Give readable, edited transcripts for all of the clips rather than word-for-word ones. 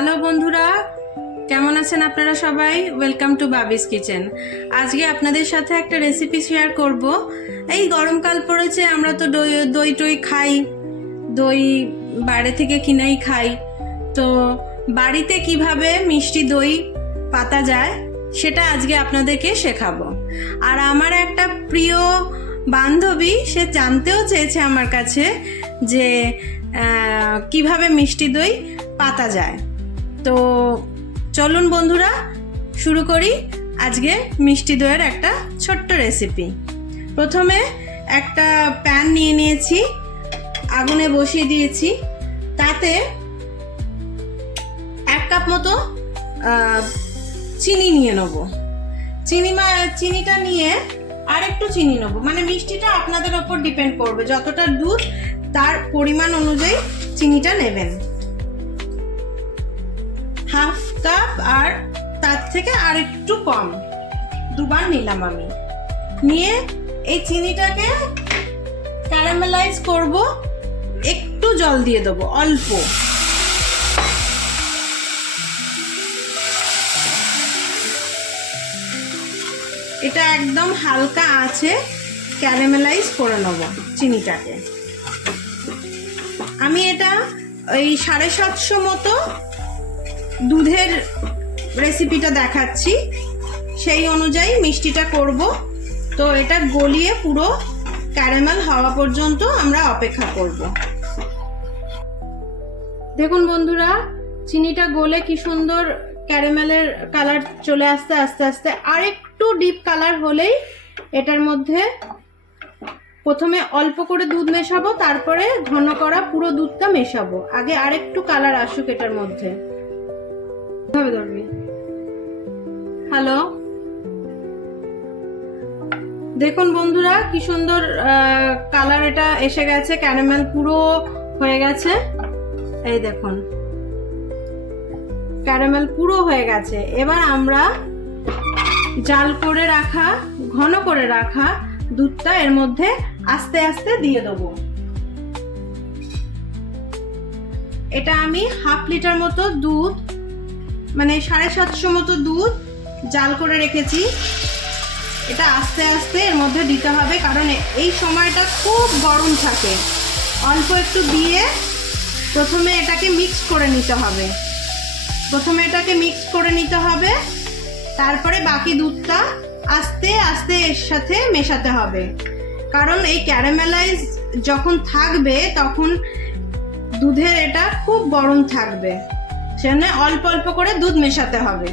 Hello বন্ধুরা, কেমন আছেন আপনারা সবাই? Welcome to Babi's Kitchen. আজকে আপনাদের সাথে একটা রেসিপি শেয়ার করব। এই গরমকাল পড়েছে, আমরা তো দই টই খাই, দই বাইরে থেকে কিনেই খাই। তো বাড়িতে কিভাবে মিষ্টি দই পাতা যায় সেটা আজকে আপনাদেরকে শেখাবো। আর আমার একটা প্রিয় বান্ধবী, সে জানতেও চেয়েছে আমার কাছে যে কিভাবে মিষ্টি দই পাতা যায়। তো চলুন বন্ধুরা শুরু করি আজকে মিষ্টি দইয়ের একটা ছোট্ট রেসিপি। প্রথমে একটা প্যান নিয়ে নিয়েছি, আগুনে বসিয়ে দিয়েছি। তাতে 1 কাপ মতো চিনি নিয়ে নেব। চিনিটা নিয়ে আর একটু চিনি নেব, মানে মিষ্টিটা আপনাদের ওপর ডিপেন্ড করবে, যতটা দুধ তার পরিমাণ অনুযায়ী চিনিটা নেবেন। 1/2 কাপ আর তার থেকে আর একটু কম, দুবার নিলাম আমি। নিয়ে এই চিনিটাকে ক্যারামেলাইজ করব, একটু জল দিয়ে দেবো, অল্প। এটা একদম হালকা আছে ক্যারামেলাইজ করে নেব চিনিটাকে। আমি এটা ওই 750 মতো দুধের রেসিপিটা দেখাচ্ছি, সেই অনুযায়ী মিষ্টিটা করব। তো এটা গলিয়ে পুরো ক্যারামেল হওয়া পর্যন্ত আমরা অপেক্ষা করব। দেখুন বন্ধুরা, চিনিটা গলে কি সুন্দর ক্যারামেলের কালার চলে আসতে আস্তে আস্তে। আর একটু ডিপ কালার হলেই এটার মধ্যে প্রথমে অল্প করে দুধ মেশাবো, তারপরে ঘন করা পুরো দুধটা মেশাবো। আগে আরেকটু কালার আসুক এটার মধ্যে। হ্যালো, দেখুন বন্ধুরা কি সুন্দর কালার এটা এসে গেছে, ক্যারামেল পুরো হয়ে গেছে। এই দেখুন ক্যারামেল পুরো হয়ে গেছে। এবার আমরা জাল করে রাখা, ঘন করে রাখা দুধটা এর মধ্যে আস্তে আস্তে দিয়ে দেবো। এটা আমি 1/2 লিটার মতো দুধ, মানে 750 মতো দুধ জাল করে রেখেছি। এটা আস্তে আস্তে এর মধ্যে দিতে হবে, কারণ এই সময়টা খুব গরম থাকে। অল্প একটু দিয়ে প্রথমে এটাকে মিক্স করে নিতে হবে। তারপরে বাকি দুধটা আস্তে আস্তে এর সাথে মেশাতে হবে, কারণ এই ক্যারামেলাইজ যখন থাকবে তখন দুধের এটা খুব গরম থাকবে, সেজন্য অল্প অল্প করে দুধ মেশাতে হবে।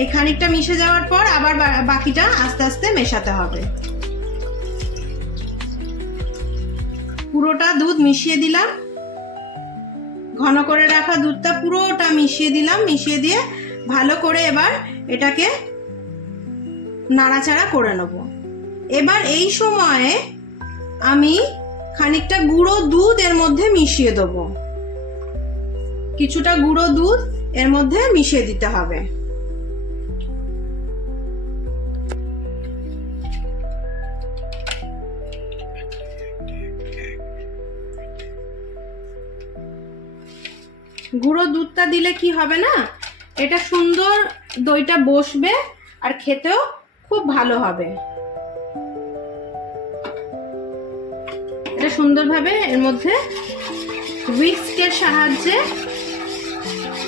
এই খানিকটা মিশে যাওয়ার পর আবার বাকিটা আস্তে আস্তে মেশাতে হবে। পুরোটা দুধ মিশিয়ে দিলাম, ঘন করে রাখা দুধটা পুরোটা মিশিয়ে দিলাম। মিশিয়ে দিয়ে ভালো করে এবার এটাকে নাড়াচাড়া করে নেব। এবার এই সময়ে আমি খানিকটা গুঁড়ো দুধ এর মধ্যে মিশিয়ে দেব। কিছুটা গুঁড়ো দুধ এর মধ্যে মিশিয়ে দিতে হবে। গুঁড়ো দুধটা দিলে কি হবে না, এটা সুন্দর দইটা বসবে আর খেতেও খুব ভালো হবে। এটা সুন্দরভাবে এর মধ্যে হুইস্কের সাহায্যে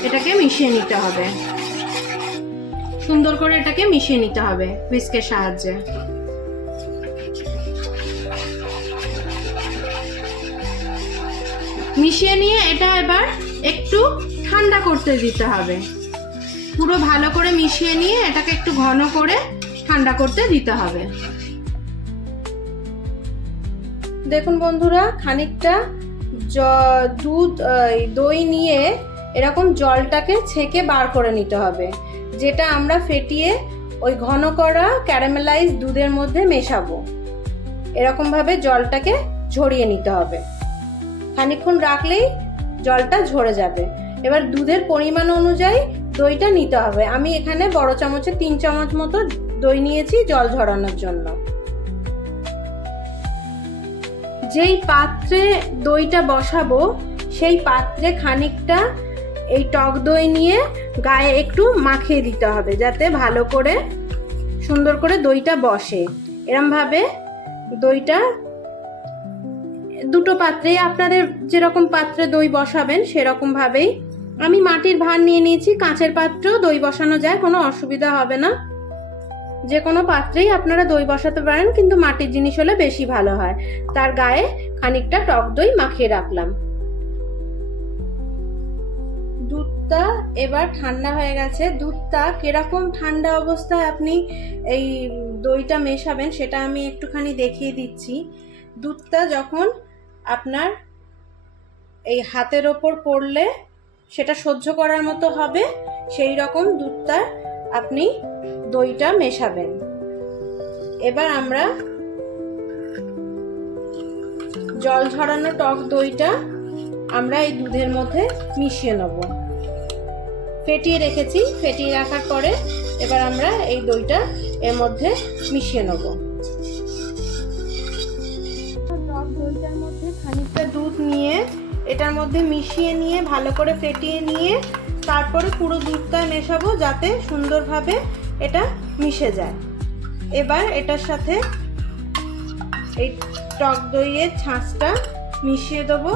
এটাকে মিশিয়ে নিতে হবে। সুন্দর করে এটাকে মিশিয়ে নিতে হবে হুইস্কের সাহায্যে। মিশিয়ে নিয়ে এটা এবার একটু ঠান্ডা করতে দিতে হবে। পুরো ভালো করে মিশিয়ে নিয়ে এটাকে একটু ঘন করে ঠান্ডা করতে দিতে হবে। দেখুন বন্ধুরা, খানিকটা দই নিয়ে এরকম জলটাকে ছেঁকে বার করে নিতে হবে, যেটা আমরা ফেটিয়ে ওই ঘন করা ক্যারামেলাইজ দুধের মধ্যে মেশাবো। এরকম ভাবে জলটাকে ঝরিয়ে নিতে হবে। খানিকক্ষণ রাখলেই জলটা ঝরে যাবে। এবার দুধের পরিমাণ অনুযায়ী দইটা নিতে হবে। আমি এখানে বড় চামচে 3 চামচ মতো দই নিয়েছি জল ঝরানোর জন্য। যেই পাত্রে দইটা বসাবো সেই পাত্রে খানিকটা এই টক দই নিয়ে গায়ে একটু মাখিয়ে দিতে হবে, যাতে ভালো করে সুন্দর করে দইটা বসে। এরমভাবে দইটা দুটো পাত্রে, আপনাদের যেরকম পাত্রে দই বসাবেন সেরকম ভাবেই, আমি মাটির ভাঁড় নিয়ে নিয়েছি, কাঁচের পাত্রেও দই বসানো যায়, কোনো অসুবিধা হবে না। যে কোনো পাত্রেই আপনারা দই বসাতে পারেন, কিন্তু মাটির জিনিস হলে বেশি ভালো হয়। তার গায়ে খানিকটা টক দই মাখিয়ে রাখলাম। দুধটা এবার ঠান্ডা হয়ে গেছে। দুধটা কিরকম ঠান্ডা অবস্থায় আপনি এই দইটা মেশাবেন সেটা আমি একটুখানি দেখিয়ে দিচ্ছি। দুধটা যখন আপনার এই হাতের ওপর পড়লে সেটা সহ্য করার মতো হবে, সেই রকম দুধটা আপনি দইটা মেশাবেন। এবার আমরা জল ঝরানো টক দইটা আমরা এই দুধের মধ্যে মিশিয়ে নেব। ফেটিয়ে রেখেছি, ফেটিয়ে রাখার পরে এবার আমরা এই দইটা এর মধ্যে মিশিয়ে নেব। টক দইটার মধ্যে খানিকটা দুধ নিয়ে এটার মধ্যে মিশিয়ে নিয়ে ভালো করে ফেটিয়ে নিয়ে তারপরে পুরো দুধটা মেশাবো, যাতে সুন্দরভাবে এটা মিশে যায়। এবার এটার সাথে এই টক দইয়ের ছাঁচটা মিশিয়ে দেবো,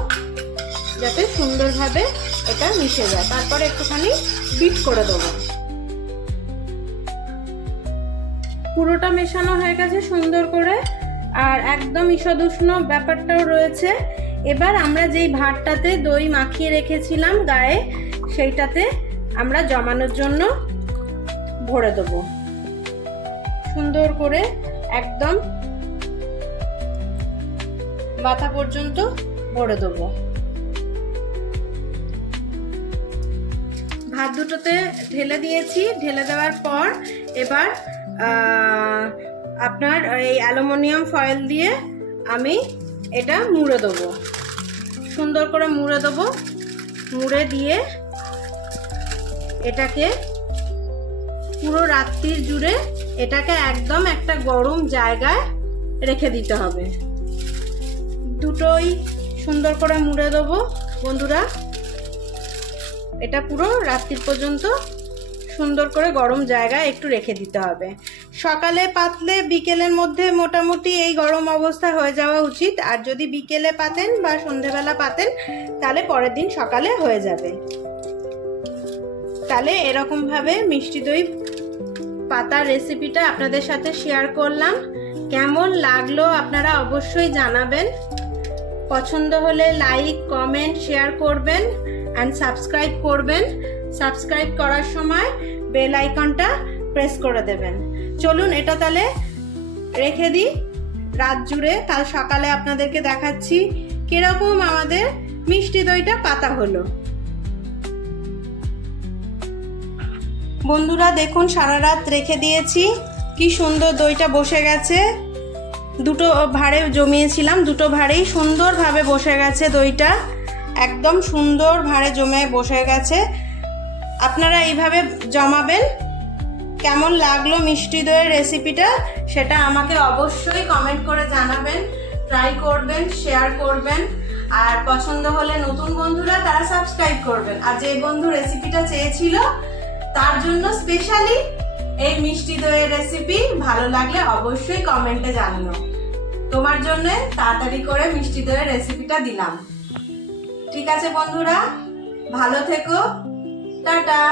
যাতে সুন্দরভাবে এটা মিশে যায়। তারপরে একটুখানি বিট করে দেবো। পুরোটা মেশানো হয়ে গেছে সুন্দর করে, আর একদম ঈষদুষ্ণ ব্যাপারটাও রয়েছে। এবার আমরা যেই ভাঁড়টাতে দই মাখিয়ে রেখেছিলাম গায়ে, সেইটাতে আমরা জমানোর জন্য ভরে দেবো। সুন্দর করে একদম মাথা পর্যন্ত ভরে দেবো। ভাত দুটোতে ঢেলে দিয়েছি। ঢেলে দেওয়ার পর এবার আপনার এই অ্যালুমিনিয়াম ফয়েল দিয়ে আমি এটা মুড়ে দেবো। সুন্দর করে মুড়ে দেবো। মুড়ে দিয়ে এটাকে পুরো রাত্রির জুড়ে এটাকে একদম একটা গরম জায়গায় রেখে দিতে হবে। দুটোই সুন্দর করে মুড়ে দেবো বন্ধুরা। এটা পুরো রাত্রি পর্যন্ত সুন্দর করে গরম জায়গায় একটু রেখে দিতে হবে। সকালে পাতলে বিকেলের মধ্যে মোটামুটি এই গরম অবস্থা হয়ে যাওয়া উচিত। আর যদি বিকেলে পাতেন বা সন্ধেবেলা পাতেন তাহলে পরের দিন সকালে হয়ে যাবে। তাহলে এরকমভাবে মিষ্টি দই পাতার রেসিপিটা আপনাদের সাথে শেয়ার করলাম। কেমন লাগলো আপনারা অবশ্যই জানাবেন। পছন্দ হলে লাইক, কমেন্ট, শেয়ার করবেন অ্যান্ড সাবস্ক্রাইব করবেন। সাবস্ক্রাইব করার সময় বেল আইকনটা প্রেস করে দেবেন। চলুন এটা তাহলে রেখে দিই রাত জুড়ে। কাল সকালে আপনাদেরকে দেখাচ্ছি কিরকম আমাদের মিষ্টি দইটা পাতা হলো। বন্ধুরা দেখুন, সারা রাত রেখে দিয়েছি, কি সুন্দর দইটা বসে গেছে। দুটো ভাঁড়ে জমিয়েছিলাম, দুটো ভাঁড়েই সুন্দরভাবে বসে গেছে দইটা, একদম সুন্দর ভাঁড়ে জমে বসে গেছে। আপনারা এইভাবে জমাবেন। কেমন লাগলো মিষ্টি দইয়ের রেসিপিটা সেটা আমাকে অবশ্যই কমেন্ট করে জানাবেন। ট্রাই করবেন, শেয়ার করবেন, আর পছন্দ হলে নতুন বন্ধুরা তারা সাবস্ক্রাইব করবেন। আর যে বন্ধু রেসিপিটা চেয়েছিল তার জন্য স্পেশালি এই মিষ্টি দইয়ের রেসিপি ভালো লাগলে অবশ্যই কমেন্টে জানিও। তোমার জন্য তাড়াতাড়ি করে মিষ্টি দইয়ের রেসিপিটা দিলাম। ঠিক আছে বন্ধুরা, ভালো থেকো, টাটা।